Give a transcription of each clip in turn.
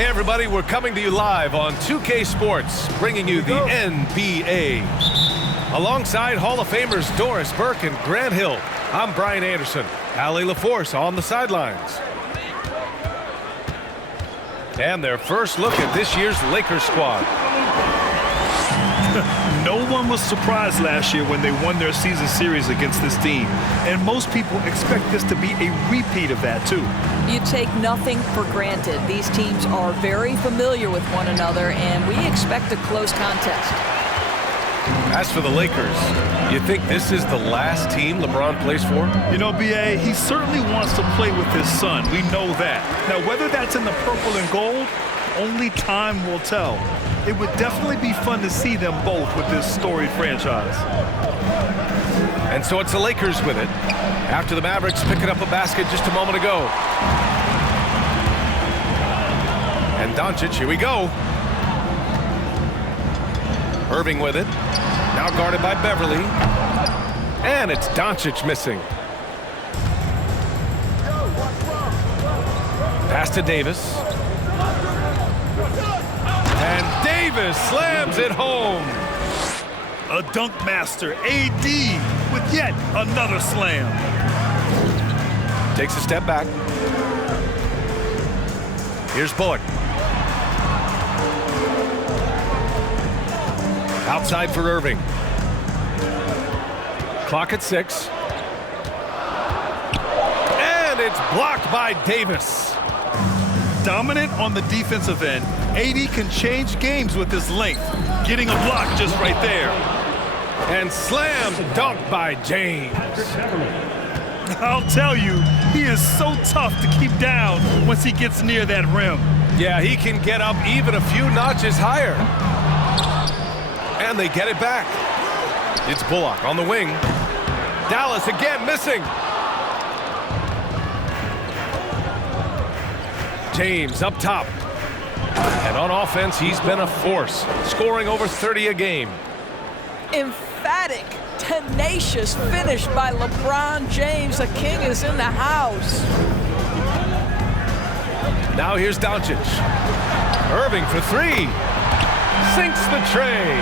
Hey everybody, we're coming to you live on 2K Sports, bringing you the NBA. Alongside Hall of Famers Doris Burke and Grant Hill, I'm Brian Anderson. Allie LaForce on the sidelines. And their first look at this year's Lakers squad. No one was surprised last year when they won their season series against this team. And most people expect this to be a repeat of that, too. You take nothing for granted. These teams are very familiar with one another, and we expect a close contest. As for the Lakers, you think this is the last team LeBron plays for? You know, B.A., he certainly wants to play with his son. We know that. Now, whether that's in the purple and gold, only time will tell. It would definitely be fun to see them both with this storied franchise. And so it's the Lakers with it, after the Mavericks picking up a basket just a moment ago. And Doncic, here we go. Irving with it, now guarded by Beverly. And it's Doncic missing. Pass to Davis. And Davis slams it home. A dunk master, AD, with yet another slam. Takes a step back. Here's Bullock. Outside for Irving. Clock at 6. And it's blocked by Davis. Dominant on the defensive end, AD can change games with his length. Getting a block just right there. And slam dunk by James. I'll tell you, he is so tough to keep down once he gets near that rim. Yeah, he can get up even a few notches higher. And they get it back. It's Bullock on the wing. Dallas again missing. James up top. And on offense, he's been a force, scoring over 30 a game. Emphatic, tenacious finish by LeBron James. The king is in the house. Now here's Doncic. Irving for 3. Sinks the tray.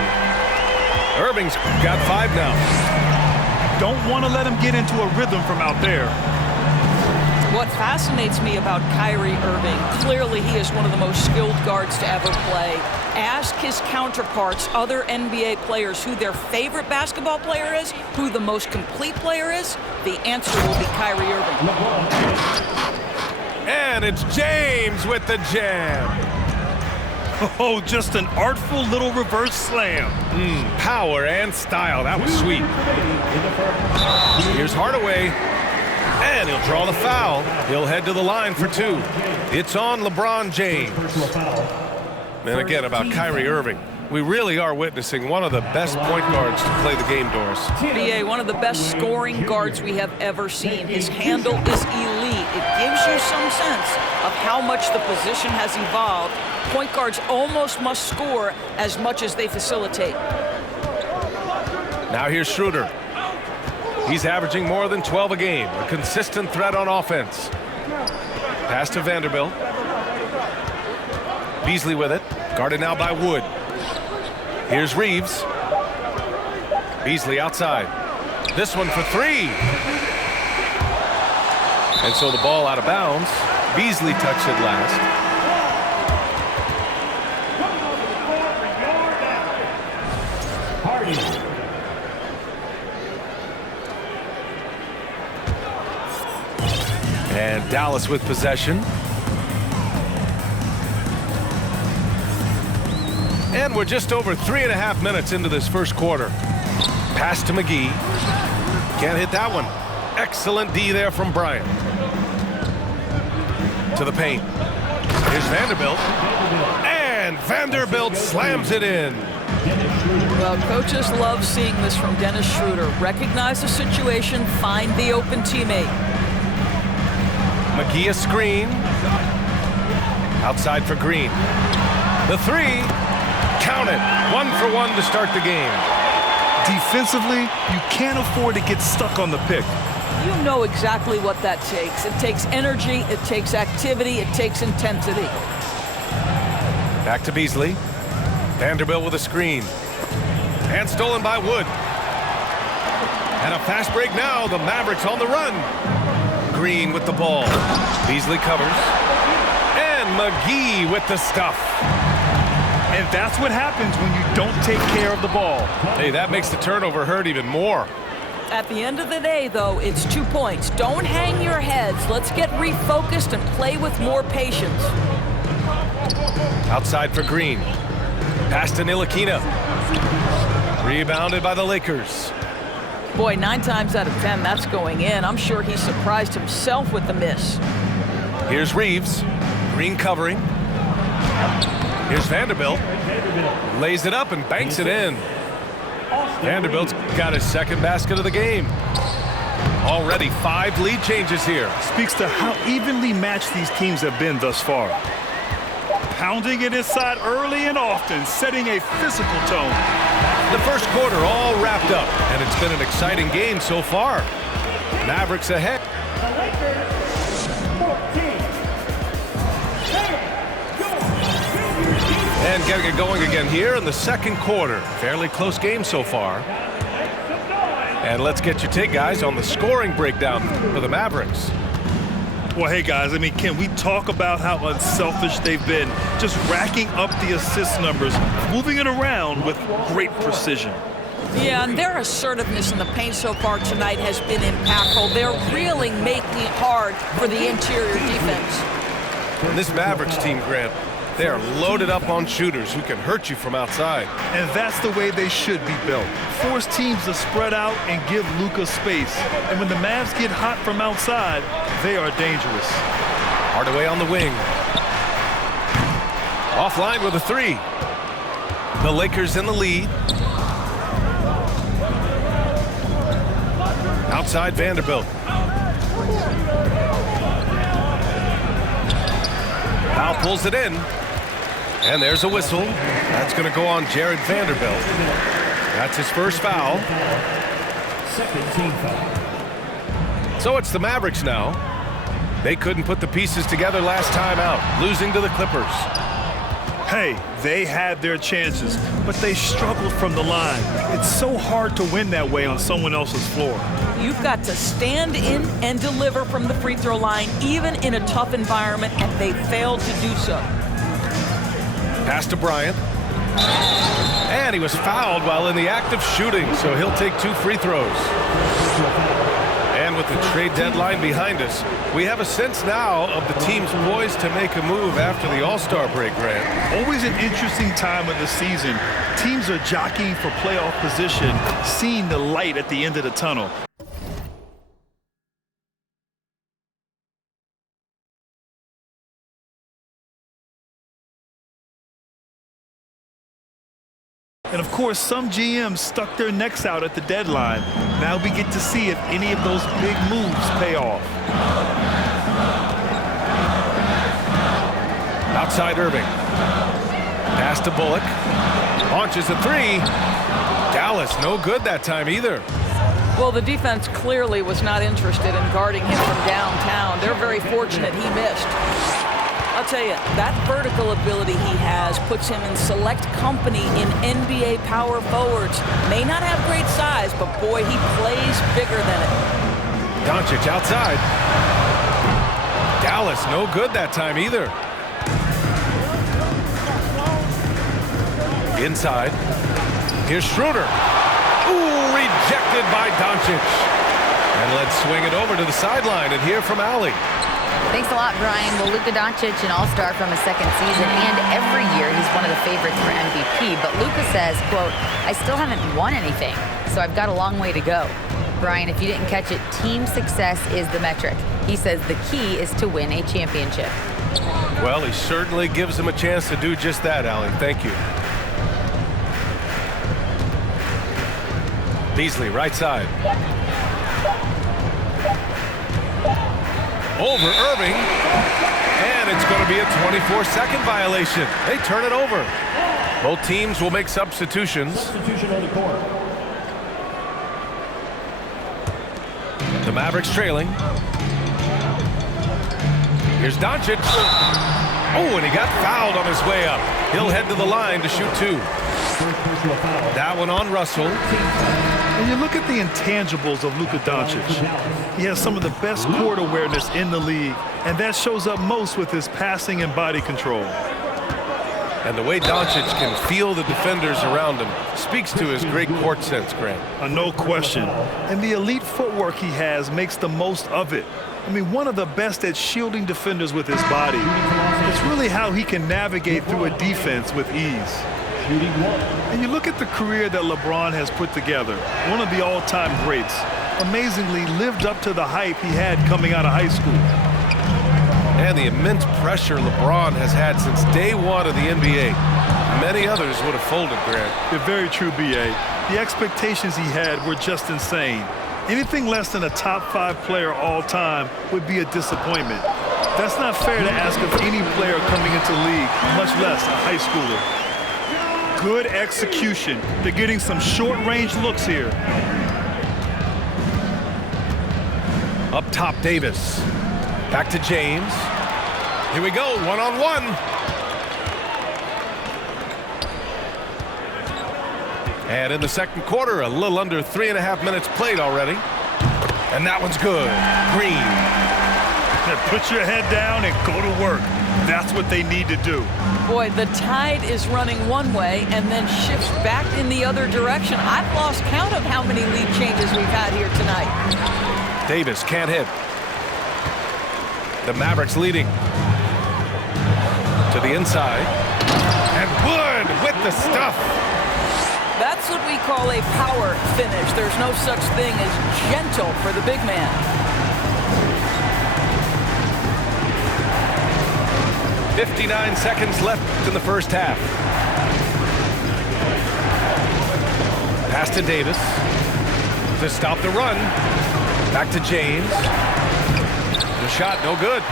Irving's got 5 now. Don't want to let him get into a rhythm from out there. What fascinates me about Kyrie Irving, clearly he is one of the most skilled guards to ever play. Ask his counterparts, other NBA players, who their favorite basketball player is, who the most complete player is. The answer will be Kyrie Irving. And it's James with the jam. Oh, just an artful little reverse slam. Power and style. That was sweet. Here's Hardaway. And he'll draw the foul. He'll head to the line for 2. It's on LeBron James. And again, about Kyrie Irving. We really are witnessing one of the best point guards to play the game, Doris. BA, one of the best scoring guards we have ever seen. His handle is elite. It gives you some sense of how much the position has evolved. Point guards almost must score as much as they facilitate. Now here's Schroeder. He's averaging more than 12 a game, a consistent threat on offense. Pass to Vanderbilt. Beasley with it, guarded now by Wood. Here's Reeves. Beasley outside. This one for 3. And so the ball out of bounds. Beasley touched it last. And Dallas with possession. And we're just over 3.5 minutes into this first quarter. Pass to McGee. Can't hit that one. Excellent D there from Bryant. To the paint. Here's Vanderbilt. And Vanderbilt slams it in. Well, coaches love seeing this from Dennis Schroeder. Recognize the situation, find the open teammate. McGee a screen. Outside for Green. The 3. Count it. 1 for 1 to start the game. Defensively, you can't afford to get stuck on the pick. You know exactly what that takes. It takes energy, it takes activity, it takes intensity. Back to Beasley. Vanderbilt with a screen. And stolen by Wood. And a fast break now. The Mavericks on the run. Green with the ball. Beasley covers. And McGee with the stuff. And that's what happens when you don't take care of the ball. Hey, that makes the turnover hurt even more. At the end of the day, though, it's 2 points. Don't hang your heads. Let's get refocused and play with more patience. Outside for Green. Pass to Ntilikina. Rebounded by the Lakers. Boy, 9 times out of 10, that's going in. I'm sure he surprised himself with the miss. Here's Reeves. Green covering. Here's Vanderbilt. Lays it up and banks it in. Vanderbilt's got his second basket of the game. Already 5 lead changes here. Speaks to how evenly matched these teams have been thus far. Pounding it inside early and often, setting a physical tone. The first quarter all wrapped up, and it's been an exciting game so far. Mavericks ahead. And getting it going again here in the second quarter. Fairly close game so far. And let's get your take, guys, on the scoring breakdown for the Mavericks. Well, hey, guys, I mean, can we talk about how unselfish they've been? Just racking up the assist numbers, moving it around with great precision. Yeah, and their assertiveness in the paint so far tonight has been impactful. They're really making it hard for the interior defense. And this Mavericks team, Grant, they are loaded up on shooters who can hurt you from outside. And that's the way they should be built. Force teams to spread out and give Luka space. And when the Mavs get hot from outside, they are dangerous. Hardaway on the wing. Offline with a 3. The Lakers in the lead. Outside Vanderbilt. Now pulls it in. And there's a whistle. That's going to go on Jared Vanderbilt. That's his first foul. Second team foul. So it's the Mavericks now. They couldn't put the pieces together last time out, losing to the Clippers. Hey, they had their chances, but they struggled from the line. It's so hard to win that way on someone else's floor. You've got to stand in and deliver from the free throw line, even in a tough environment, and they failed to do so. Pass to Bryant. And he was fouled while in the act of shooting, so he'll take 2 free throws. And with the trade deadline behind us, we have a sense now of the teams poised to make a move after the All-Star break, Grant. Always an interesting time of the season. Teams are jockeying for playoff position, seeing the light at the end of the tunnel. And of course, some GMs stuck their necks out at the deadline. Now we get to see if any of those big moves pay off. Outside Irving. Pass to Bullock. Launches a 3. Dallas, no good that time either. Well, the defense clearly was not interested in guarding him from downtown. They're very fortunate he missed. I'll tell you, that vertical ability he has puts him in select company in NBA power forwards. May not have great size, but boy, he plays bigger than it. Doncic outside. Dallas, no good that time either. Inside. Here's Schroeder. Ooh, rejected by Doncic. And let's swing it over to the sideline and hear from Allie. Thanks a lot, Brian. Well, Luka Doncic, an all-star from his second season, and every year he's one of the favorites for MVP. But Luka says, quote, I still haven't won anything, so I've got a long way to go. Brian, if you didn't catch it, team success is the metric. He says the key is to win a championship. Well, he certainly gives him a chance to do just that, Allie. Thank you. Beasley, right side. Over Irving. And it's going to be a 24-second violation. They turn it over. Both teams will make substitutions. Substitution on the court. The Mavericks trailing. Here's Doncic. Oh, and he got fouled on his way up. He'll head to the line to shoot 2. That one on Russell. And you look at the intangibles of Luka Doncic. He has some of the best court awareness in the league, and that shows up most with his passing and body control. And the way Doncic can feel the defenders around him speaks to his great court sense, Grant. No question. And the elite footwork he has makes the most of it. I mean, one of the best at shielding defenders with his body. It's really how he can navigate through a defense with ease. And you look at the career that LeBron has put together, one of the all-time greats. Amazingly lived up to the hype he had coming out of high school. And the immense pressure LeBron has had since day one of the NBA. Many others would have folded, Grant. You're very true, B.A. The expectations he had were just insane. Anything less than a top 5 player all time would be a disappointment. That's not fair to ask of any player coming into the league, much less a high schooler. Good execution. They're getting some short-range looks here. Up top, Davis. Back to James. Here we go, one-on-one. And in the second quarter, a little under 3.5 minutes played already. And that one's good. Green. Put your head down and go to work. That's what they need to do. Boy, the tide is running one way and then shifts back in the other direction. I've lost count of how many lead changes we've had here tonight. Davis can't hit. The Mavericks leading. To the inside. And Wood with the stuff. That's what we call a power finish. There's no such thing as gentle for the big man. .59 seconds left in the first half. Pass to Davis to stop the run. Back to James. The shot, no good.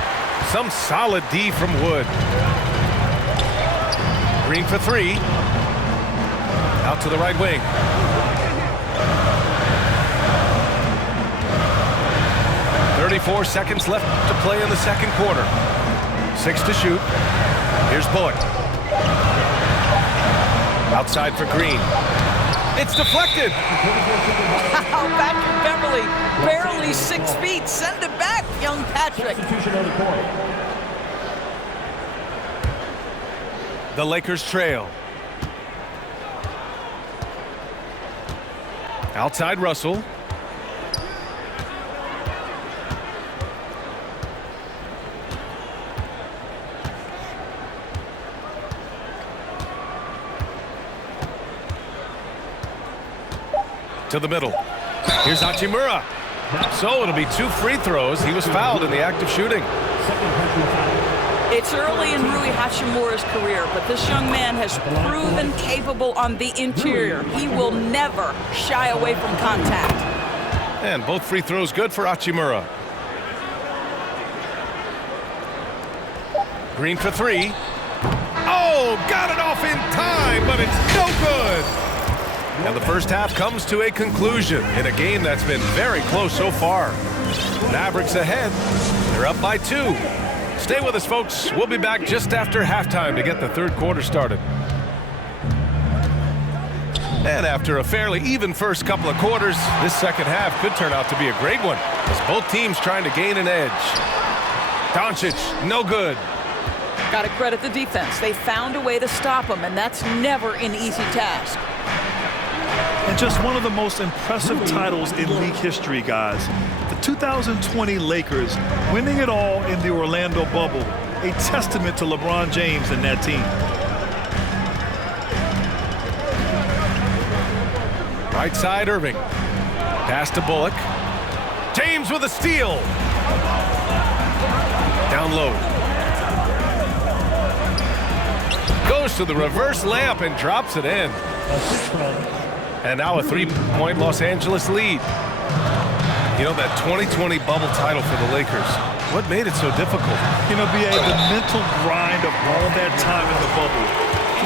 Some solid D from Wood. Green for 3. Out to the right wing. .34 seconds left to play in the second quarter. 6 to shoot. Here's Bullock. Outside for Green. It's deflected. Wow, Patrick Beverly, barely 6 feet. Send it back, young Patrick. The Lakers trail. Outside Russell. To the middle. Here's Hachimura. So it'll be 2 free throws. He was fouled in the act of shooting. It's early in Rui Hachimura's career, but this young man has proven capable on the interior. He will never shy away from contact. And both free throws good for Hachimura. Green for 3. Oh, got it off in time, but it's no good. And the first half comes to a conclusion in a game that's been very close so far. Mavericks ahead. They're up by 2. Stay with us, folks. We'll be back just after halftime to get the third quarter started. And after a fairly even first couple of quarters, this second half could turn out to be a great one as both teams trying to gain an edge. Doncic, no good. Got to credit the defense. They found a way to stop him, and that's never an easy task. And just one of the most impressive titles in league history, guys. The 2020 Lakers winning it all in the Orlando bubble. A testament to LeBron James and that team. Right side, Irving. Pass to Bullock. James with a steal. Down low. Goes to the reverse layup and drops it in. And now a 3-point Los Angeles lead. You know, that 2020 bubble title for the Lakers, what made it so difficult? You know, B.A., the mental grind of all that time in the bubble.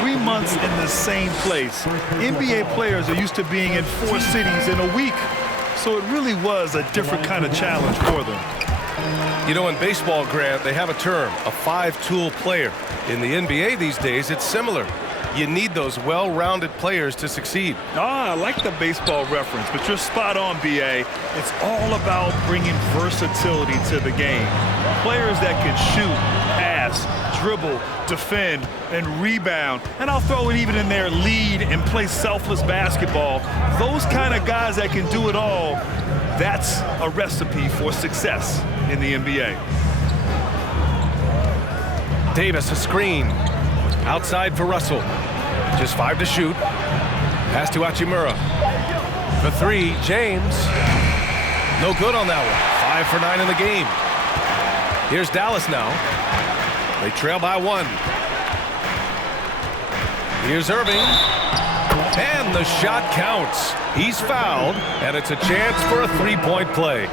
3 months in the same place. NBA players are used to being in 4 cities in a week. So it really was a different kind of challenge for them. You know, in baseball, Grant, they have a term, a five-tool player. In the NBA these days, it's similar. You need those well-rounded players to succeed. I like the baseball reference, but you're spot on, B.A. It's all about bringing versatility to the game. Players that can shoot, pass, dribble, defend, and rebound. And I'll throw it even in there, lead and play selfless basketball. Those kind of guys that can do it all, that's a recipe for success in the NBA. Davis, a screen. Outside for Russell. Just 5 to shoot. Pass to Hachimura. For 3, James. No good on that one. 5 for 9 in the game. Here's Dallas now. They trail by 1. Here's Irving. And the shot counts. He's fouled, and it's a chance for a three-point play.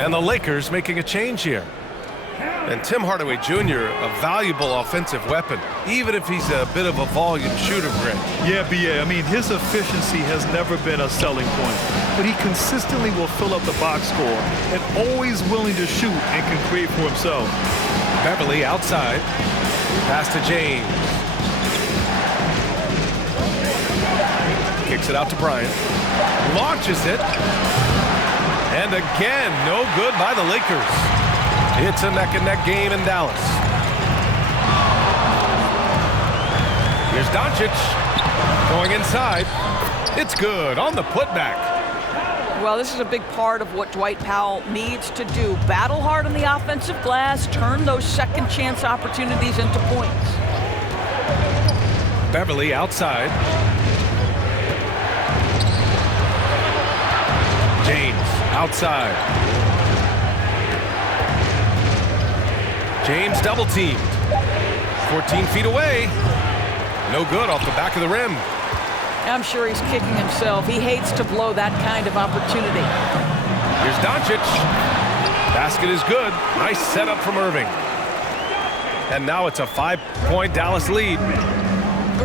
And the Lakers making a change here. And Tim Hardaway Jr., a valuable offensive weapon, even if he's a bit of a volume shooter, Grant. Yeah, B.A. I mean, his efficiency has never been a selling point, but he consistently will fill up the box score and always willing to shoot and can create for himself. Beverly outside. Pass to James. Kicks it out to Bryant. Launches it. And again, no good by the Lakers. It's a neck-and-neck game in Dallas. Here's Doncic going inside. It's good on the putback. Well, this is a big part of what Dwight Powell needs to do. Battle hard on the offensive glass, turn those second chance opportunities into points. Beverly outside. James outside. James double teamed. 14 feet away. No good off the back of the rim. I'm sure he's kicking himself. He hates to blow that kind of opportunity. Here's Doncic. Basket is good. Nice setup from Irving. And now it's a 5-point Dallas lead.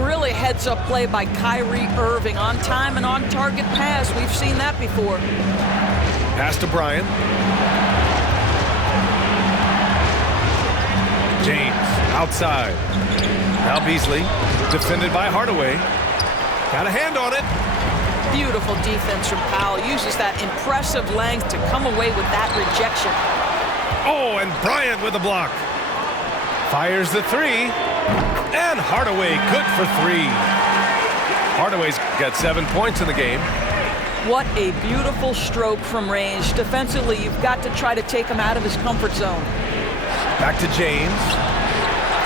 Really heads-up play by Kyrie Irving. On time and on target pass. We've seen that before. Pass to Bryant. James outside. Now Beasley, defended by Hardaway. Got a hand on it. Beautiful defense from Powell. Uses that impressive length to come away with that rejection. Oh, and Bryant with a block. Fires the 3. And Hardaway good for 3. Hardaway's got 7 points in the game. What a beautiful stroke from range. Defensively, you've got to try to take him out of his comfort zone. Back to James.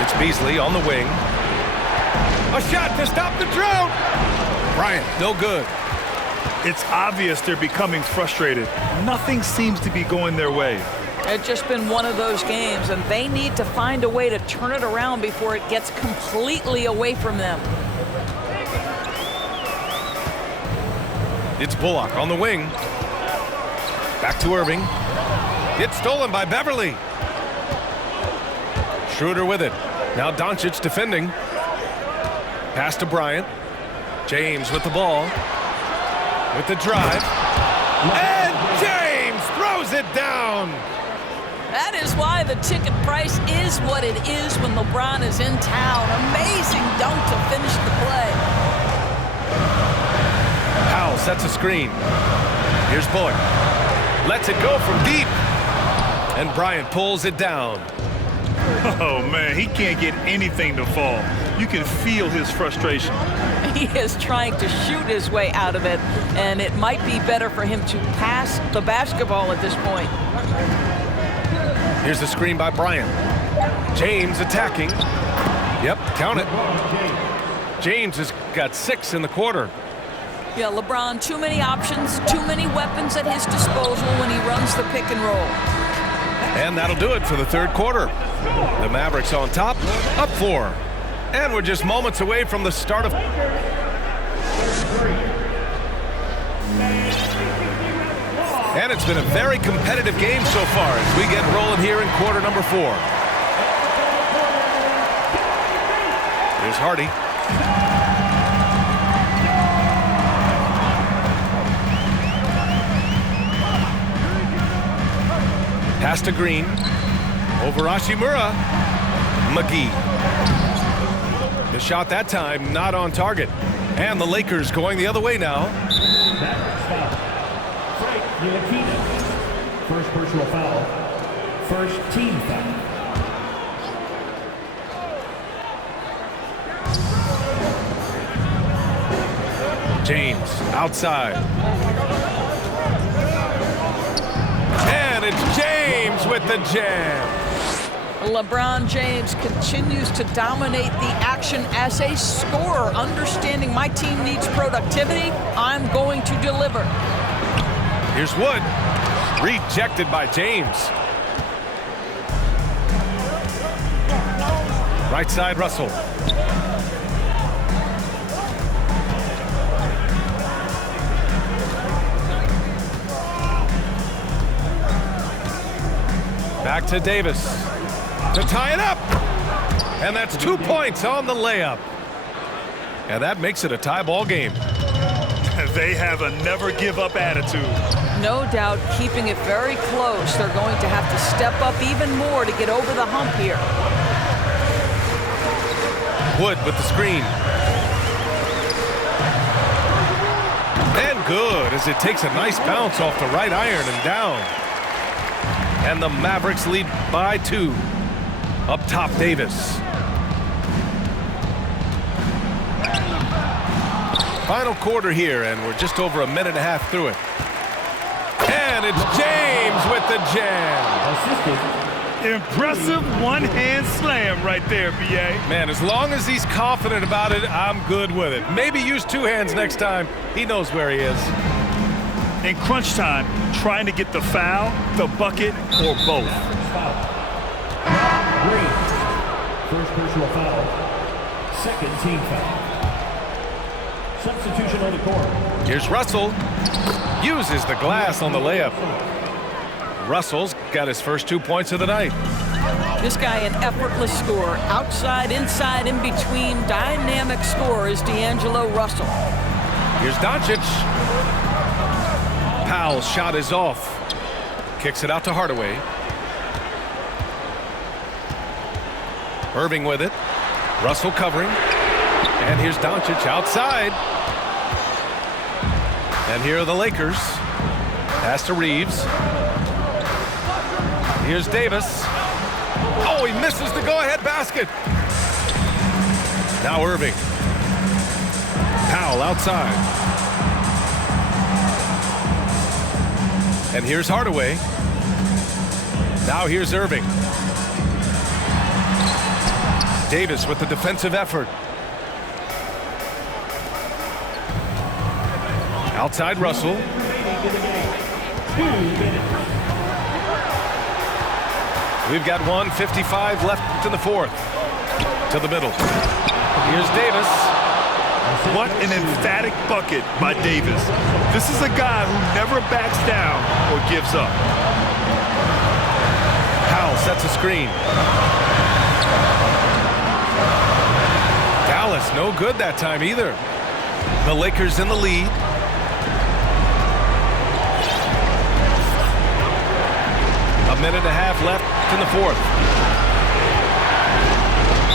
It's Beasley on the wing. A shot to stop the drought. Bryant, no good. It's obvious they're becoming frustrated. Nothing seems to be going their way. It's just been one of those games, and they need to find a way to turn it around before it gets completely away from them. It's Bullock on the wing. Back to Irving. It's stolen by Beverly. Schroeder with it. Now Doncic defending. Pass to Bryant. James with the ball. With the drive. And James throws it down. That is why the ticket price is what it is when LeBron is in town. Amazing dunk to finish the play. Powell sets a screen. Here's Bullock. Lets it go from deep. And Bryant pulls it down. Oh, man, he can't get anything to fall. You can feel his frustration. He is trying to shoot his way out of it, and it might be better for him to pass the basketball at this point. Here's the screen by Bryant. James attacking. Yep, count it. James has got 6 in the quarter. Yeah, LeBron, too many options, too many weapons at his disposal when he runs the pick and roll. And that'll do it for the third quarter. The Mavericks on top, up 4. And we're just moments away from the start of... And it's been a very competitive game so far as we get rolling here in quarter number 4. Here's Hardy. Pass to Green. Over Hachimura. McGee. The shot that time not on target. And the Lakers going the other way now. Mavericks foul. Frank Ntilikina. First personal foul. First team foul. James outside. And it's James with the jam. LeBron James continues to dominate the action as a scorer, understanding my team needs productivity. I'm going to deliver. Here's Wood. Rejected by James. Right side, Russell. Back to Davis to tie it up. And that's 2 points on the layup. And that makes it a tie ball game. They have a never give up attitude. No doubt keeping it very close. They're going to have to step up even more to get over the hump here. Wood with the screen. And good as it takes a nice bounce off the right iron and down. And the Mavericks lead by 2. Up top, Davis. Final quarter here, and we're just over a minute and a half through it. And it's James with the jam. Impressive one-hand slam right there, B.A. Man, as long as he's confident about it, I'm good with it. Maybe use 2 hands next time. He knows where he is. In crunch time, trying to get the foul, the bucket, or both. Green. First personal foul. Second team foul. Substitution on the court. Here's Russell. Uses the glass on the layup. Russell's got his first 2 points of the night. This guy an effortless scorer. Outside, inside, in between. Dynamic scorer is D'Angelo Russell. Here's Doncic. Powell's shot is off. Kicks it out to Hardaway. Irving with it. Russell covering. And here's Doncic outside. And here are the Lakers. Pass to Reeves. Here's Davis. Oh, he misses the go-ahead basket. Now Irving. Powell outside. And here's Hardaway. Now here's Irving. Davis with the defensive effort. Outside Russell. We've got 1:55 left in the fourth. To the middle. Here's Davis. What an emphatic bucket by Davis. This is a guy who never backs down or gives up. Powell sets a screen. Dallas no good that time either. The Lakers in the lead. A minute and a half left in the fourth.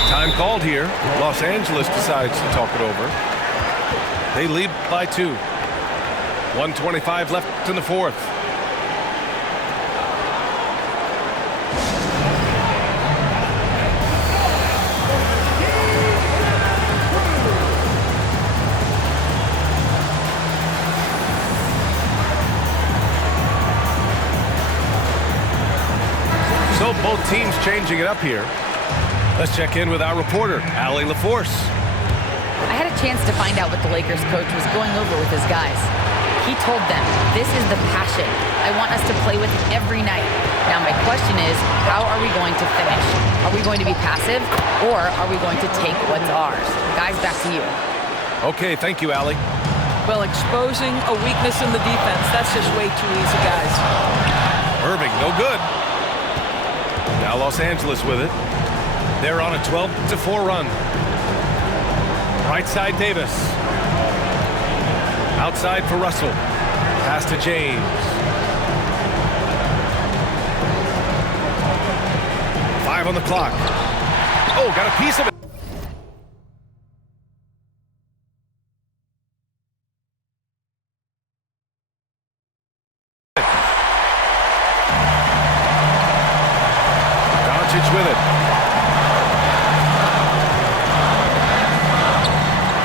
Time called here. Los Angeles decides to talk it over. They lead by 2. 1:25 left in the fourth. So both teams changing it up here. Let's check in with our reporter, Allie LaForce. I had a chance to find out what the Lakers coach was going over with his guys. He told them, this is the passion. I want us to play with it every night. Now my question is, how are we going to finish? Are we going to be passive, or are we going to take what's ours? Guys, back to you. Okay, thank you, Allie. Well, exposing a weakness in the defense, that's just way too easy, guys. Irving, no good. Now Los Angeles with it. They're on a 12-4 run. Right side, Davis. Outside for Russell. Pass to James. 5 on the clock. Oh, got a piece of it. With it.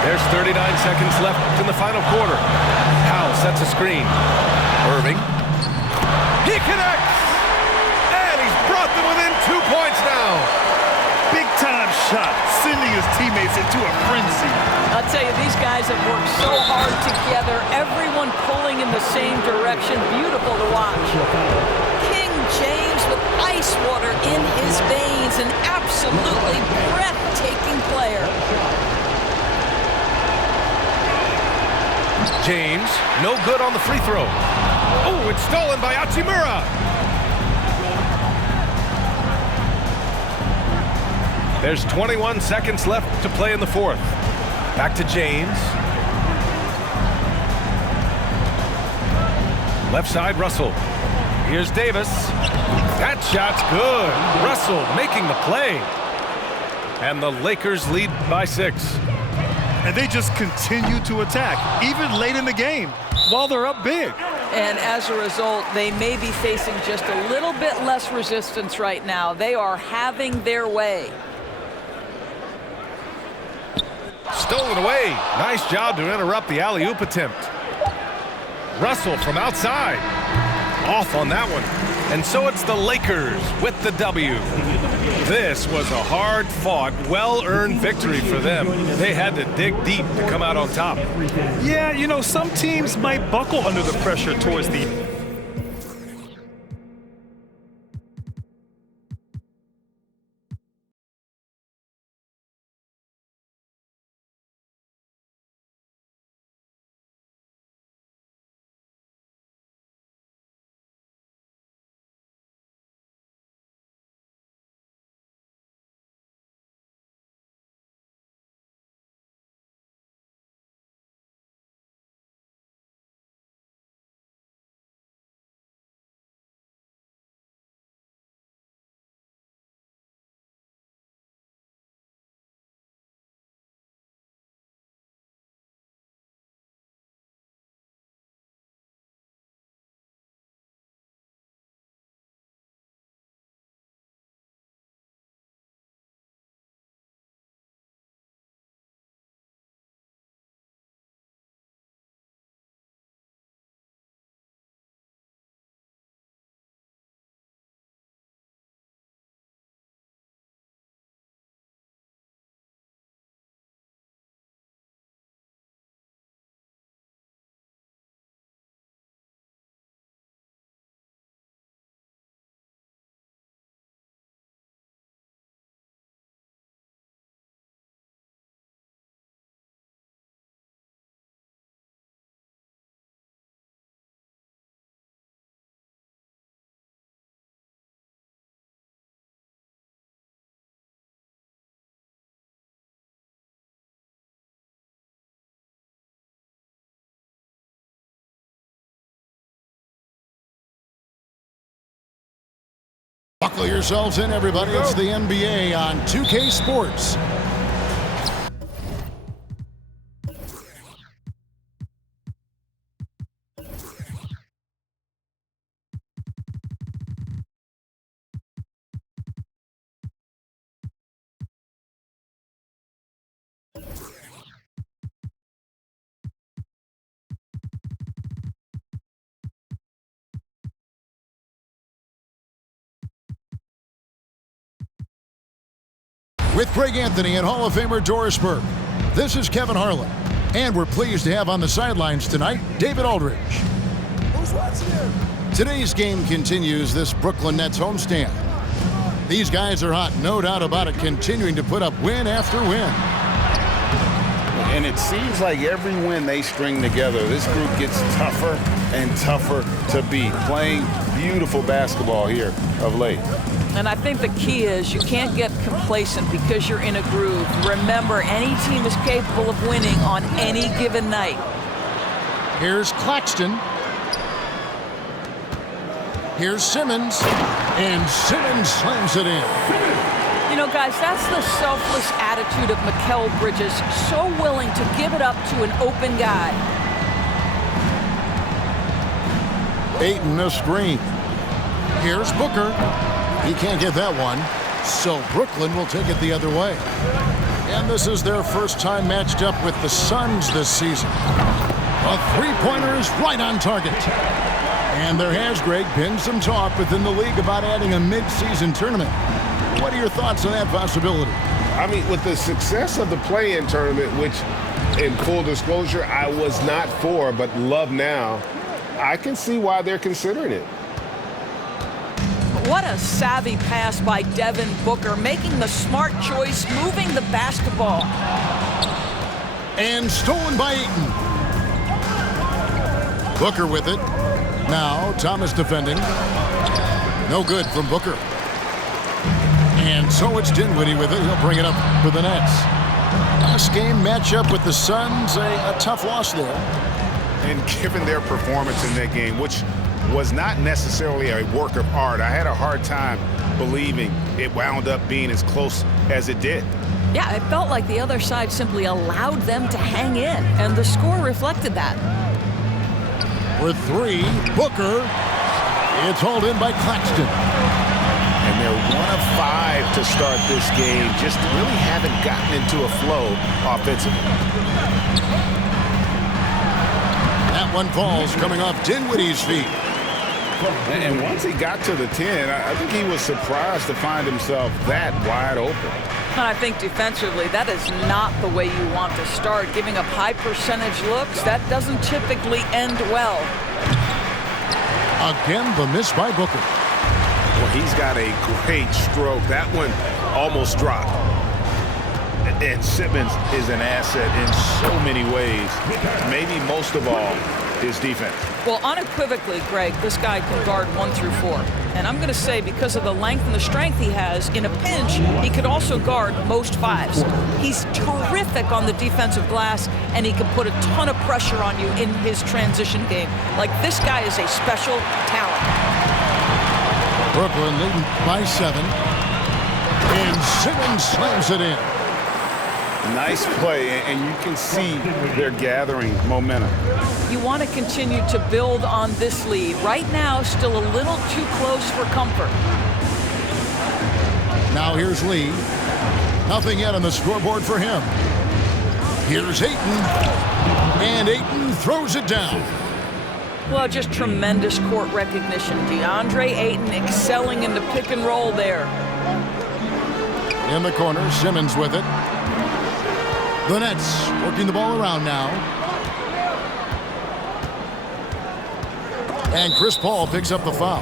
There's 39 seconds left in the final quarter. Powell sets a screen. Irving. He connects! And he's brought them within 2 points now. Big-time shot, sending his teammates into a frenzy. I'll tell you, these guys have worked so hard together. Everyone pulling in the same direction. Beautiful to watch. James with ice water in his veins, an absolutely breathtaking player. James, no good on the free throw. Oh, it's stolen by Hachimura. There's 21 seconds left to play in the fourth. Back to James. Left side, Russell. Here's Davis. That shot's good. Russell making the play. And the Lakers lead by 6. And they just continue to attack, even late in the game, while they're up big. And as a result, they may be facing just a little bit less resistance right now. They are having their way. Stolen away. Nice job to interrupt the alley-oop attempt. Russell from outside. Off on that one. And so it's the Lakers with the W. This was a hard-fought, well-earned victory for them. They had to dig deep to come out on top. Yeah, you know, some teams might buckle under the pressure towards the... Buckle yourselves in, everybody. It's the NBA on 2K Sports. With Greg Anthony and Hall of Famer Doris Burke, this is Kevin Harlan. And we're pleased to have on the sidelines tonight, David Aldridge. Who's watching him? Today's game continues this Brooklyn Nets homestand. These guys are hot, no doubt about it, continuing to put up win after win. And it seems like every win they string together, this group gets tougher and tougher to beat, playing beautiful basketball here of late. And I think the key is you can't get complacent because you're in a groove. Remember, any team is capable of winning on any given night. Here's Claxton. Here's Simmons. And Simmons slams it in. You know, guys, that's the selfless attitude of Mikal Bridges. So willing to give it up to an open guy. Ayton a screen. Here's Booker. He can't get that one. So Brooklyn will take it the other way. And this is their first time matched up with the Suns this season. A three-pointer is right on target. And there has, Greg, been some talk within the league about adding a mid-season tournament. What are your thoughts on that possibility? I mean, with the success of the play-in tournament, which, in full disclosure, I was not for, but love now, I can see why they're considering it. What a savvy pass by Devin Booker, making the smart choice, moving the basketball. And stolen by Ayton. Booker with it. Now Thomas defending. No good from Booker. And so it's Dinwiddie with it. He'll bring it up for the Nets. Last game matchup with the Suns, a tough loss there. And given their performance in that game, which was not necessarily a work of art, I had a hard time believing it wound up being as close as it did. Yeah, it felt like the other side simply allowed them to hang in, and the score reflected that. With three, Booker. It's hauled in by Claxton. And they're 1 of 5 to start this game. Just really haven't gotten into a flow offensively. That one falls coming off Dinwiddie's feet. And once he got to the 10, I think he was surprised to find himself that wide open. And I think defensively, that is not the way you want to start. Giving up high percentage looks, that doesn't typically end well. Again, the miss by Booker. Well, he's got a great stroke. That one almost dropped. And Simmons is an asset in so many ways. Maybe most of all, his defense. Well, unequivocally, Greg, this guy can guard 1 through 4. And I'm going to say, because of the length and the strength he has, in a pinch, he could also guard most 5s. He's terrific on the defensive glass, and he can put a ton of pressure on you in his transition game. Like, this guy is a special talent. Brooklyn leading by 7. And Simmons slams it in. Nice play, and you can see they're gathering momentum. You want to continue to build on this lead. Right now, still a little too close for comfort. Now here's Lee. Nothing yet on the scoreboard for him. Here's Ayton. And Ayton throws it down. Well, just tremendous court recognition. DeAndre Ayton excelling in the pick and roll there. In the corner, Simmons with it. The Nets working the ball around now. And Chris Paul picks up the foul.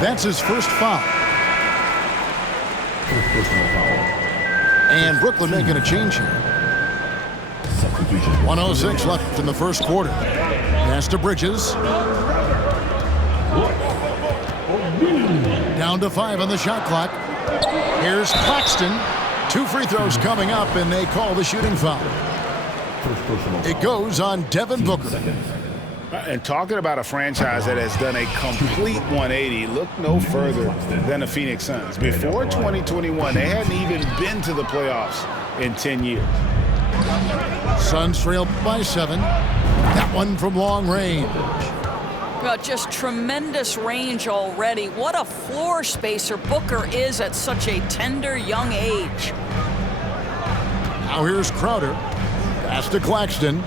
That's his first foul. And Brooklyn making a change here. 1:06 left in the first quarter. Pass to Bridges. Down to 5 on the shot clock. Here's Claxton. 2 free throws coming up, and they call the shooting foul. It goes on Devin Booker. And talking about a franchise that has done a complete 180, look no further than the Phoenix Suns. Before 2021, they hadn't even been to the playoffs in 10 years. Suns trail by 7. That one from long range. Well, just tremendous range already. What a floor spacer Booker is at such a tender young age. Now here's Crowder. Pass to Claxton.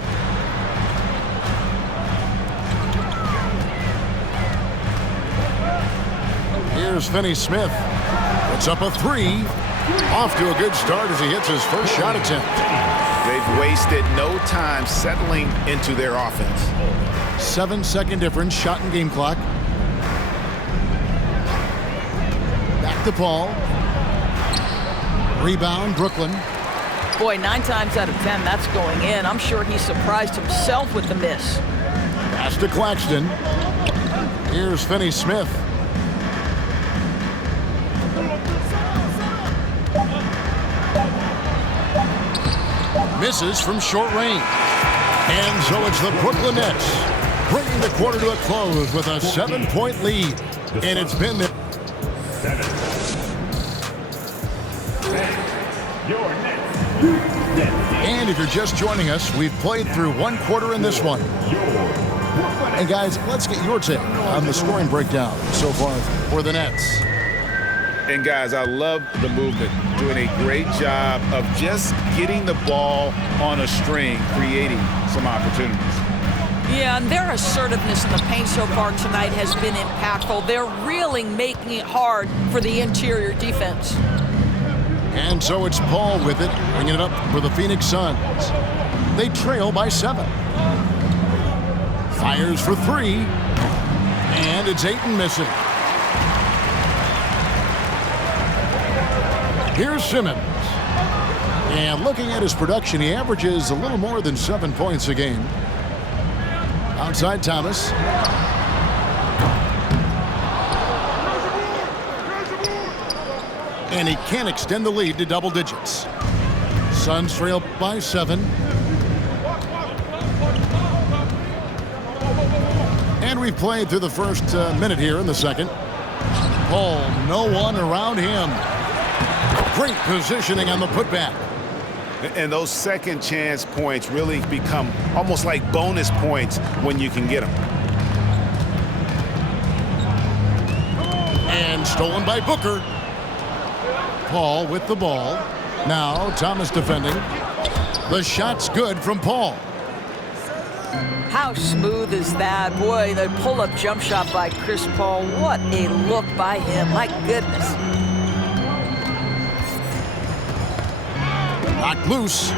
Here's Finney-Smith. Puts up a 3. Off to a good start as he hits his first shot attempt. They've wasted no time settling into their offense. 7-second difference, shot and game clock. Back to Paul. Rebound, Brooklyn. Boy, 9 times out of 10, that's going in. I'm sure he surprised himself with the miss. Pass to Claxton. Here's Finney-Smith. Misses from short range. And so it's the Brooklyn Nets bringing the quarter to a close with a 7-point lead. And it's been And if you're just joining us, we've played through one quarter in this one. And guys, let's get your take on the scoring breakdown so far for the Nets. And guys, I love the movement, doing a great job of just getting the ball on a string, creating some opportunities. Yeah, and their assertiveness in the paint so far tonight has been impactful. They're really making it hard for the interior defense. And so it's Paul with it, bringing it up for the Phoenix Suns. They trail by 7. Fires for 3, and it's Ayton missing. Here's Simmons. And looking at his production, he averages a little more than 7 points a game. Outside Thomas. And he can't extend the lead to double digits. Suns trail by 7. And we've played through the first minute here in the second. Paul, no one around him. Great positioning on the putback. And those second chance points really become almost like bonus points when you can get them. And stolen by Booker. Paul with the ball. Now Thomas defending. The shot's good from Paul. How smooth is that? Boy, the pull-up jump shot by Chris Paul. What a look by him. My goodness. Knocked loose.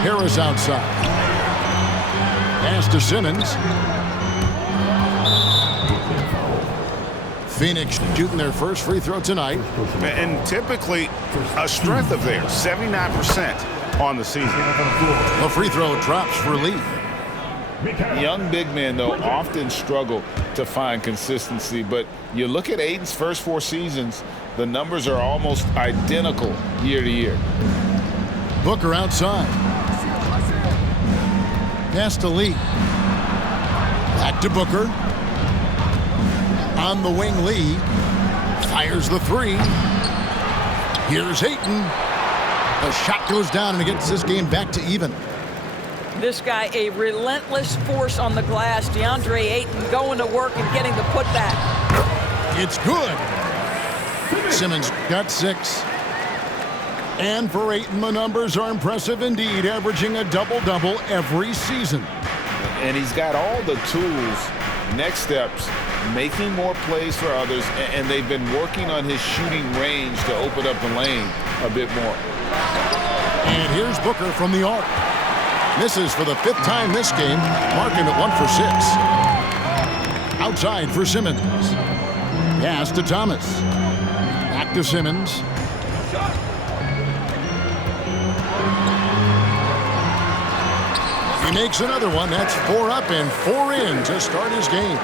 Harris outside. Pass to Simmons. Phoenix shooting their first free throw tonight. And typically a strength of theirs, 79% on the season. The free throw drops for Lee. Young big men, though, often struggle to find consistency. But you look at Ayton's first 4 seasons, the numbers are almost identical year to year. Booker outside. Pass to Lee. Back to Booker. On the wing, Lee. Fires the 3. Here's Ayton. The shot goes down and it gets this game back to even. This guy, a relentless force on the glass. DeAndre Ayton going to work and getting the putback. It's good. Simmons got 6. And for Ayton, the numbers are impressive indeed, averaging a double-double every season. And he's got all the tools, next steps, making more plays for others, and they've been working on his shooting range to open up the lane a bit more. And here's Booker from the arc. Misses for the 5th time this game, marking it 1 for 6. Outside for Simmons. Pass to Thomas. Back to Simmons. He makes another one. That's 4 up and 4 in to start his game.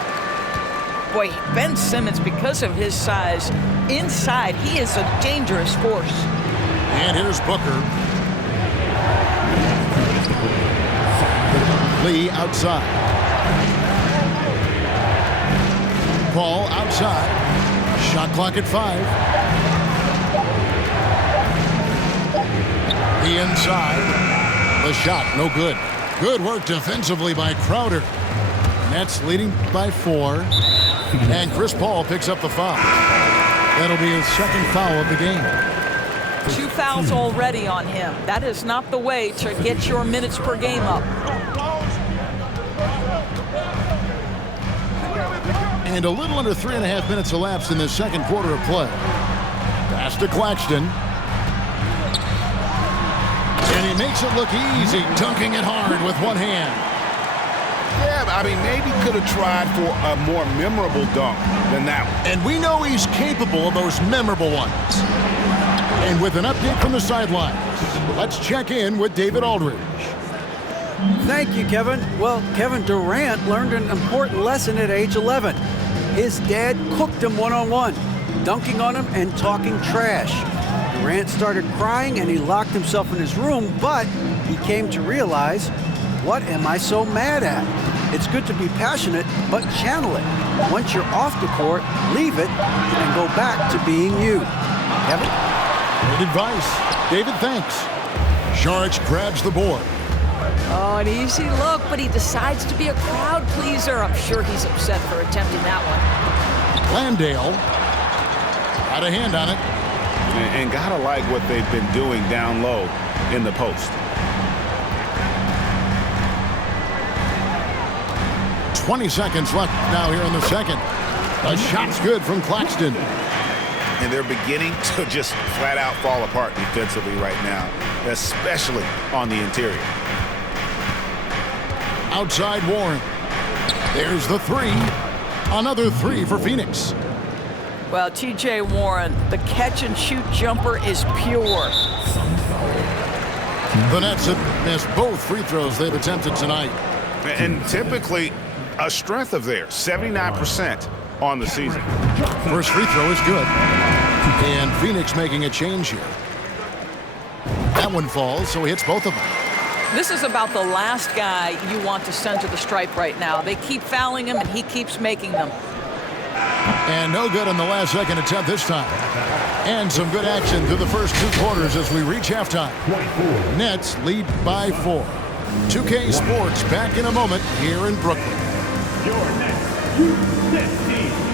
Boy, Ben Simmons, because of his size, inside, he is a dangerous force. And here's Booker. Lee outside. Paul outside. Shot clock at 5. The inside. The shot, no good. Good work defensively by Crowder. Nets leading by 4. And Chris Paul picks up the foul. That'll be his 2nd foul of the game. 2 fouls already on him. That is not the way to get your minutes per game up. And a little under 3.5 minutes elapsed in this second quarter of play. Pass to Claxton. And he makes it look easy, dunking it hard with one hand. Yeah, I mean, maybe could have tried for a more memorable dunk than that one. And we know he's capable of those memorable ones. And with an update from the sidelines, let's check in with David Aldridge. Thank you, Kevin. Well, Kevin Durant learned an important lesson at age 11. His dad cooked him one-on-one, dunking on him and talking trash. Durant started crying and he locked himself in his room, but he came to realize, what am I so mad at? It's good to be passionate, but channel it. Once you're off the court, leave it and go back to being you. Kevin? Great advice. David, thanks. Saric grabs the board. Oh, an easy look, but he decides to be a crowd pleaser. I'm sure he's upset for attempting that one. Landale had a hand on it. And gotta like what they've been doing down low in the post. 20 seconds left now here in the second. A shot's good from Claxton. And they're beginning to just flat out fall apart defensively right now, especially on the interior. Outside Warren. There's the three. Another three for Phoenix. Well, T.J. Warren, the catch-and-shoot jumper is pure. The Nets have missed both free throws they've attempted tonight. And typically a strength of theirs, 79% on the season. First free throw is good. And Phoenix making a change here. That one falls, so he hits both of them. This is about the last guy you want to send to the stripe right now. They keep fouling him, and he keeps making them. And no good on the last second attempt this time. And some good action through the first two quarters as we reach halftime. Nets lead by 4. 2K Sports back in a moment here in Brooklyn.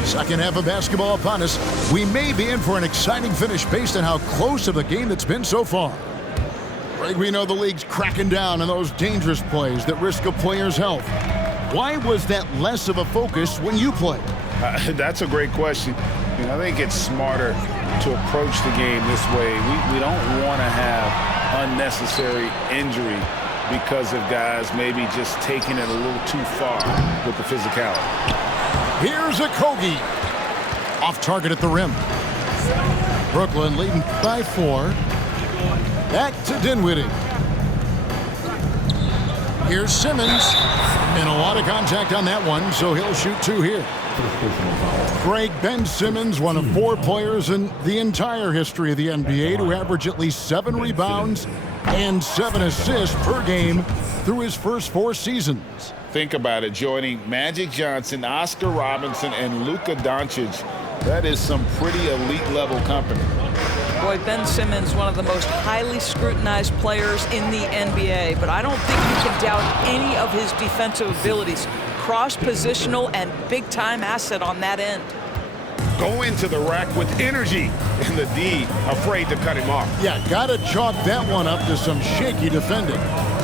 Second half of basketball upon us. We may be in for an exciting finish based on how close of the game that's been so far. Greg, we know the league's cracking down on those dangerous plays that risk a player's health. Why was that less of a focus when you played? That's a great question. I think it's smarter to approach the game this way. We don't want to have unnecessary injury because of guys maybe just taking it a little too far with the physicality. Here's a Kogi. Off target at the rim. Brooklyn leading by 4. Back to Dinwiddie. Here's Simmons. And a lot of contact on that one, so he'll shoot 2 here. Greg, Ben Simmons, one of 4 players in the entire history of the NBA to average at least 7 rebounds and 7 assists per game through his first 4 seasons. Think about it, joining Magic Johnson, Oscar Robertson, and Luka Doncic. That is some pretty elite-level company. Boy, Ben Simmons, one of the most highly scrutinized players in the NBA, but I don't think you can doubt any of his defensive abilities. Cross-positional and big-time asset on that end. Go into the rack with energy, and the D afraid to cut him off. Yeah, gotta chalk that one up to some shaky defending.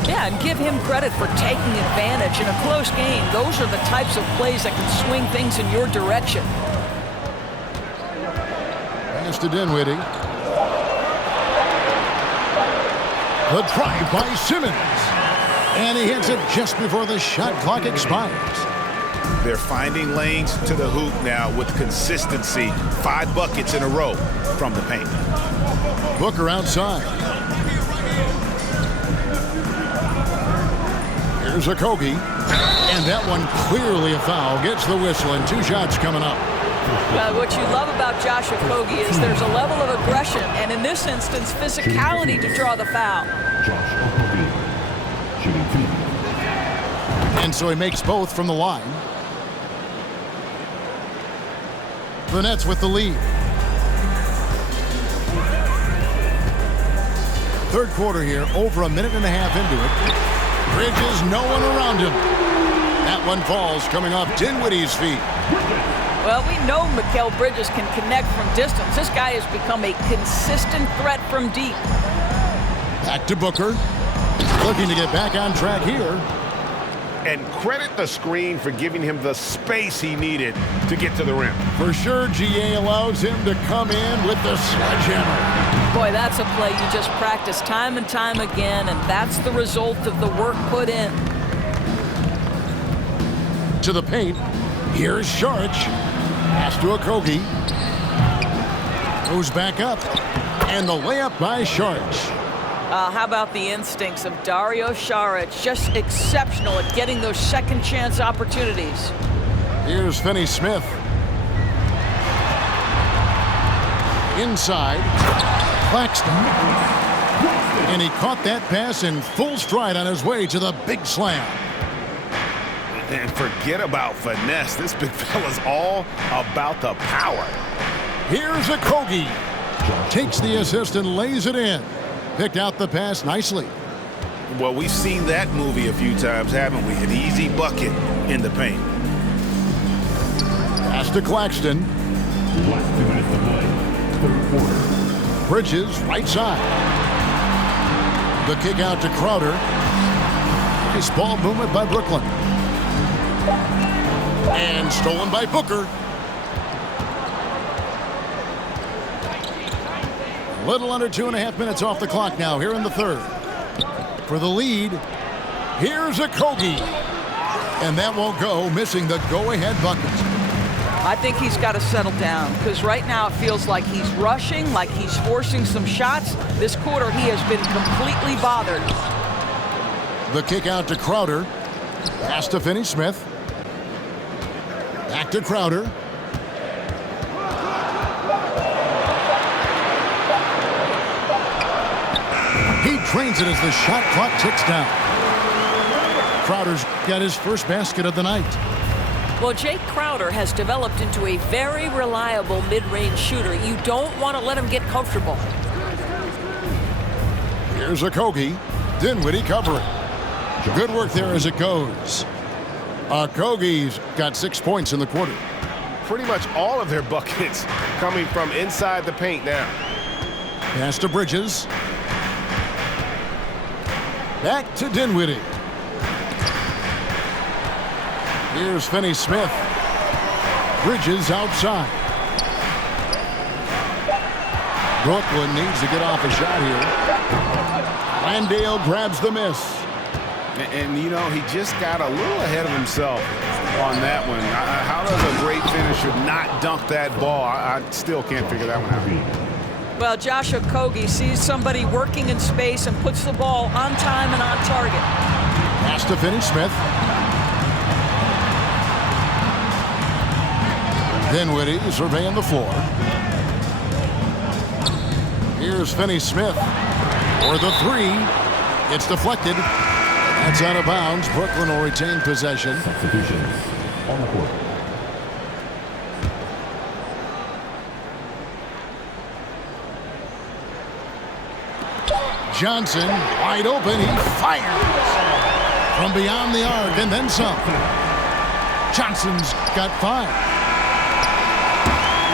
Yeah, and give him credit for taking advantage in a close game. Those are the types of plays that can swing things in your direction. Pass to Dinwiddie. The drive by Simmons. And he hits it just before the shot clock expires. They're finding lanes to the hoop now with consistency. 5 buckets in a row from the paint. Booker outside. Here's a Kogi. And that one clearly a foul. Gets the whistle and 2 shots coming up. What you love about Josh Okogie is there's a level of aggression, and in this instance, physicality to draw the foul. And so he makes both from the line. The Nets with the lead. Third quarter here, over a minute and a half into it. Bridges, no one around him. That one falls coming off Dinwiddie's feet. Well, we know Mikal Bridges can connect from distance. This guy has become a consistent threat from deep. Back to Booker. Looking to get back on track here. And credit the screen for giving him the space he needed to get to the rim. For sure, GA allows him to come in with the sledgehammer. Boy, that's a play you just practice time and time again, and that's the result of the work put in. To the paint. Here's Saric. Pass to Okogie. Goes back up. And the layup by Saric. How about the instincts of Dario Saric? Just exceptional at getting those second chance opportunities. Here's Finney-Smith. Inside. Claxton. And he caught that pass in full stride on his way to the big slam. And forget about finesse. This big fella's all about the power. Here's a Kogi. Takes the assist and lays it in. Picked out the pass nicely. Well, we've seen that movie a few times, haven't we? An easy bucket in the paint. Pass to Claxton. Last 2 minutes to play. Third quarter. Bridges, right side. The kick out to Crowder. Nice ball movement by Brooklyn. And stolen by Booker. Little under 2.5 minutes off the clock now here in the third. For the lead, here's a Kogi. And that won't go, missing the go-ahead bucket. I think he's got to settle down because right now it feels like he's rushing, like he's forcing some shots. This quarter he has been completely bothered. The kick out to Crowder. Pass to Finney-Smith. Back to Crowder. He drains it as the shot clock ticks down. Crowder's got his first basket of the night. Well, Jake Crowder has developed into a very reliable mid-range shooter. You don't want to let him get comfortable. Here's a Kogi. Dinwiddie covering. Good work there as it goes. Kogi's got 6 points in the quarter. Pretty much all of their buckets coming from inside the paint now. Pass to Bridges. Back to Dinwiddie. Here's Finney-Smith. Bridges outside. Brooklyn needs to get off a shot here. Landale grabs the miss. And you know, he just got a little ahead of himself on that one. How does a great finisher not dunk that ball? I still can't figure that one out. Well, Josh Okogie sees somebody working in space and puts the ball on time and on target. Pass to Finney-Smith. Dinwiddie surveying the floor. Here's Finney-Smith for the three. It's deflected. That's out of bounds. Brooklyn will retain possession. Substitutions on the court. Johnson wide open. He fires from beyond the arc and then some. Johnson's got 5.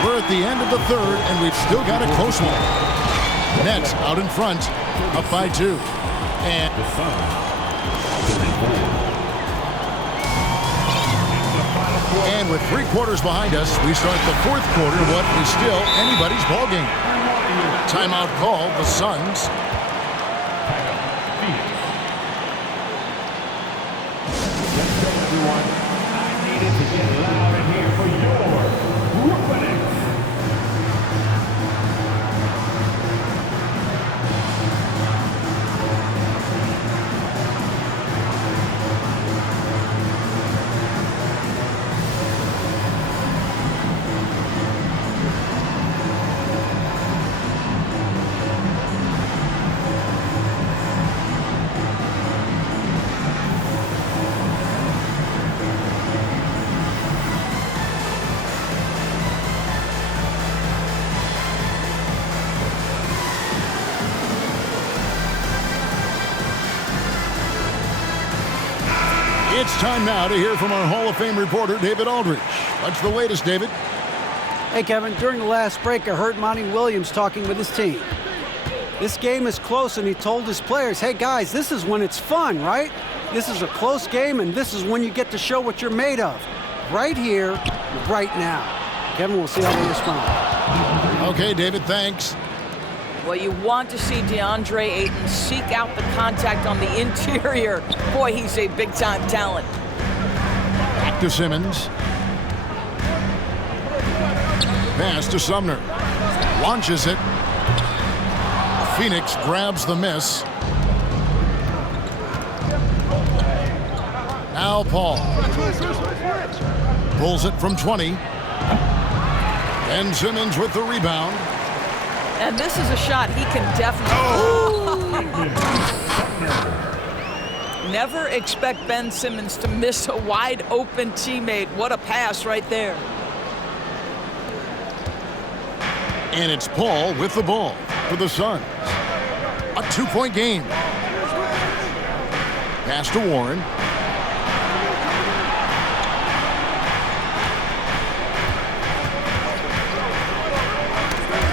We're at the end of the third, and we've still got a close one. Nets out in front, up by 2. And The Suns. And with 3 quarters behind us, we start the fourth quarter, what is still anybody's ball game. Timeout called, the Suns. Everyone, I needed to get loud in here for your Brooklyn Nets. It's time now to hear from our Hall of Fame reporter, David Aldridge. What's the latest, David? Hey, Kevin, during the last break, I heard Monty Williams talking with his team. This game is close, and he told his players, hey, guys, this is when it's fun, right? This is a close game, and this is when you get to show what you're made of. Right here, right now. Kevin, we'll see how they respond. Okay, David, thanks. Well, you want to see DeAndre Ayton seek out the contact on the interior. Boy, he's a big-time talent. Back to Simmons. Pass to Sumner. Launches it. Phoenix grabs the miss. Now Paul. Pulls it from 20. And Simmons with the rebound. And this is a shot he can definitely... Never expect Ben Simmons to miss a wide open teammate. What a pass right there. And it's Paul with the ball for the Suns. A 2-point game. Pass to Warren.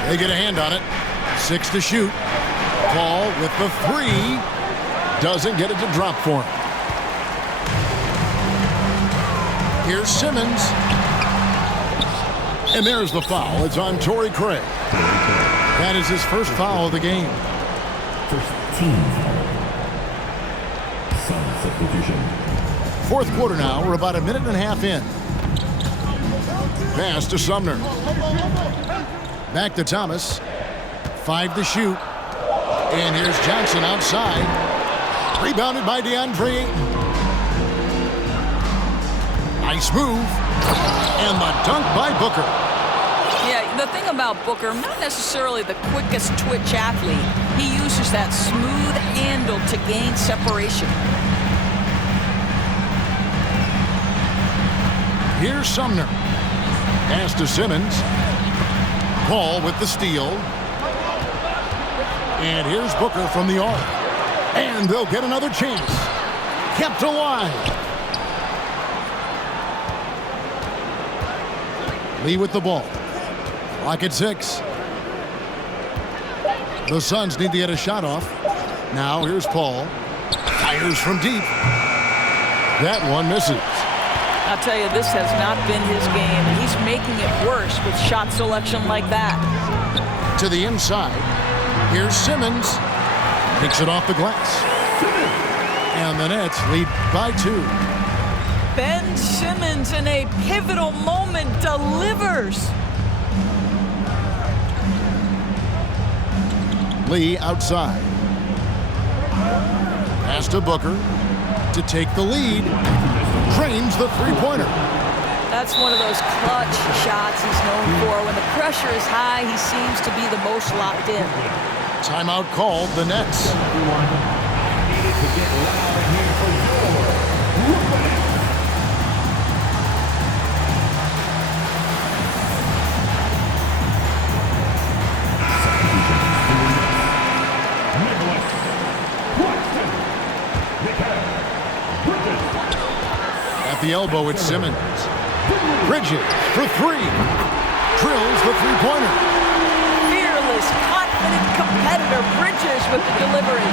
They get a hand on it. 6 to shoot. Paul with the 3. Doesn't get it to drop for him. Here's Simmons. And there's the foul. It's on Torrey Craig. That is his first foul of the game. First team foul. Sun substitution. Fourth quarter now. We're about a minute and a half in. Pass to Sumner. Back to Thomas. 5 to shoot. And here's Johnson outside. Rebounded by DeAndre Ayton. Nice move. And the dunk by Booker. Yeah, the thing about Booker, not necessarily the quickest twitch athlete. He uses that smooth handle to gain separation. Here's Sumner. Pass to Simmons. Paul with the steal. And here's Booker from the arc. And they'll get another chance. Kept alive. Lee with the ball. Clock at 6. The Suns need to get a shot off. Now here's Paul. Fires from deep. That one misses. I'll tell you, this has not been his game, and he's making it worse with shot selection like that. To the inside. Here's Simmons. Picks it off the glass. And the Nets lead by 2. Ben Simmons in a pivotal moment delivers. Lee outside. Pass to Booker to take the lead. Drains the three-pointer. That's one of those clutch shots he's known for. When the pressure is high, he seems to be the most locked in. Timeout called, the Nets. Needed to get loud here for At the elbow, it's Simmons. Bridges for 3. Drills the three-pointer. Fearless, confident competitor. Bridges with the delivery.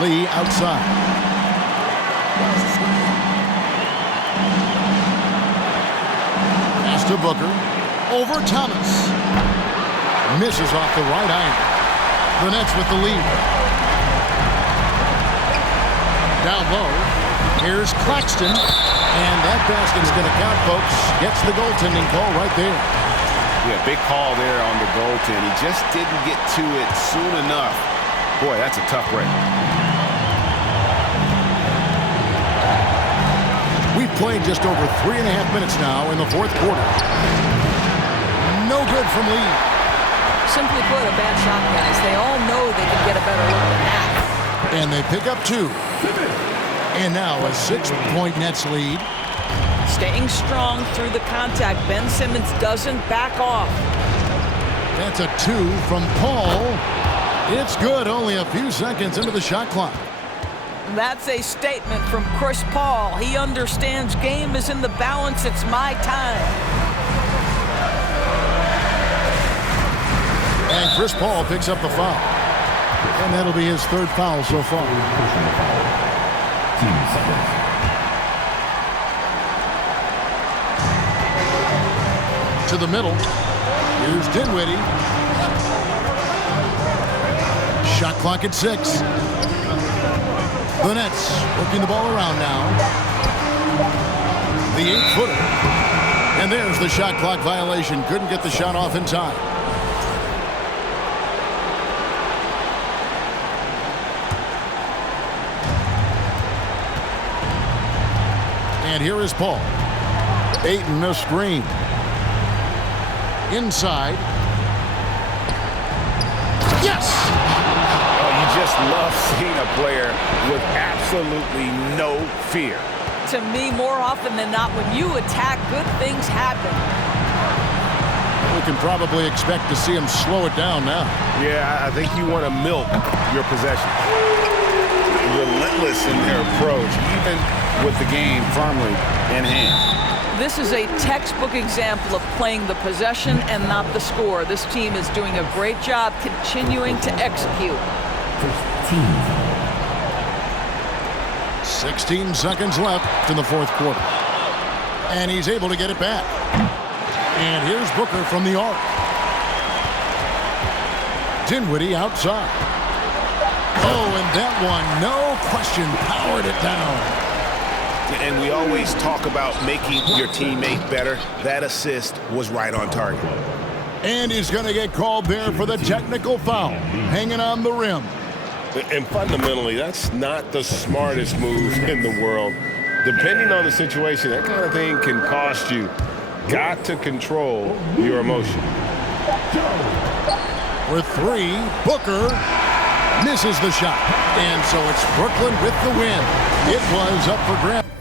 Lee outside. Pass to Booker. Over Thomas. Misses off the right iron. The Nets with the lead. Down low. Here's Claxton. And that basket's going to count, folks. Gets the goaltending call right there. Yeah, big call there on the goaltend. He just didn't get to it soon enough. Boy, that's a tough break. We've played just over 3.5 minutes now in the fourth quarter. No good from Lee. Simply put, a bad shot, guys. They all know they can get a better look than that. And they pick up 2. And now a 6-point Nets lead. Staying strong through the contact. Ben Simmons doesn't back off. That's a 2 from Paul. It's good, only a few seconds into the shot clock. That's a statement from Chris Paul. He understands game is in the balance. It's my time. And Chris Paul picks up the foul. And that'll be his 3rd foul so far. Team seconds. To the middle. Here's Dinwiddie. Shot clock at 6. The Nets working the ball around now. The 8-footer. And there's the shot clock violation. Couldn't get the shot off in time. And here is Paul. Ayton a screen. Inside. Yes! Oh, you just love seeing a player with absolutely no fear. To me, more often than not, when you attack, good things happen. We can probably expect to see him slow it down now. Yeah, I think you want to milk your possession. Relentless in their approach, even with the game firmly in hand. This is a textbook example of playing the possession and not the score. This team is doing a great job continuing to execute. 16 seconds left in the fourth quarter. And he's able to get it back. And here's Booker from the arc. Dinwiddie outside. Oh, and that one, no question, powered it down. And we always talk about making your teammate better. That assist was right on target. And he's going to get called there for the technical foul, hanging on the rim. And fundamentally, that's not the smartest move in the world. Depending on the situation, that kind of thing can cost you. Got to control your emotion. For three, Booker misses the shot. And so it's Brooklyn with the win. It was up for grabs.